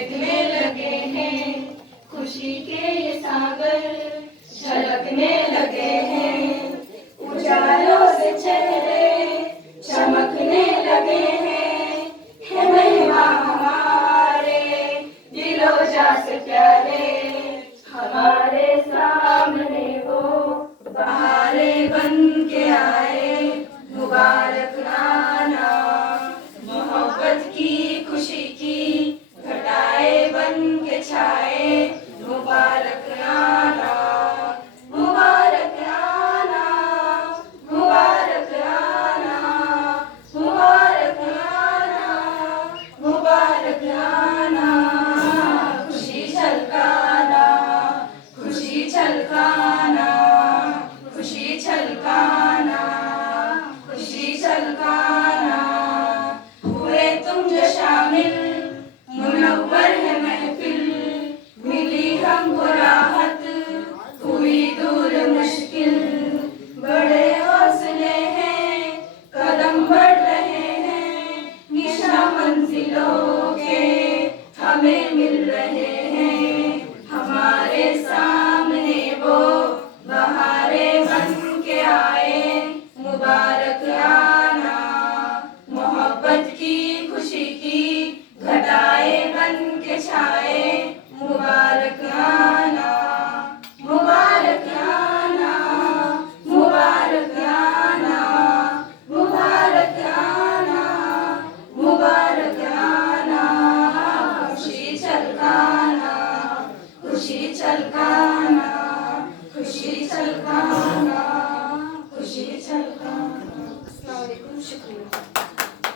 फेंकने लगे हैं खुशी के ये सागर, छलकने लगे हैं उजालों से चेहरे, चमकने लगे हैं है महिमा हमारे दिलो जा से प्यारे। हमारे सामने वो बहारे बन के आए, मुबारक आना मोहब्बत की खुशी की घटाए बन के छाए, मुबारक आना मुबारक आना मुबारक आना मुबारक आना मुबारक आना। खुशी छलकाना खुशी छलकाना खुशी छलकाना खुशी छलकाना, हुए तुम जो शामिल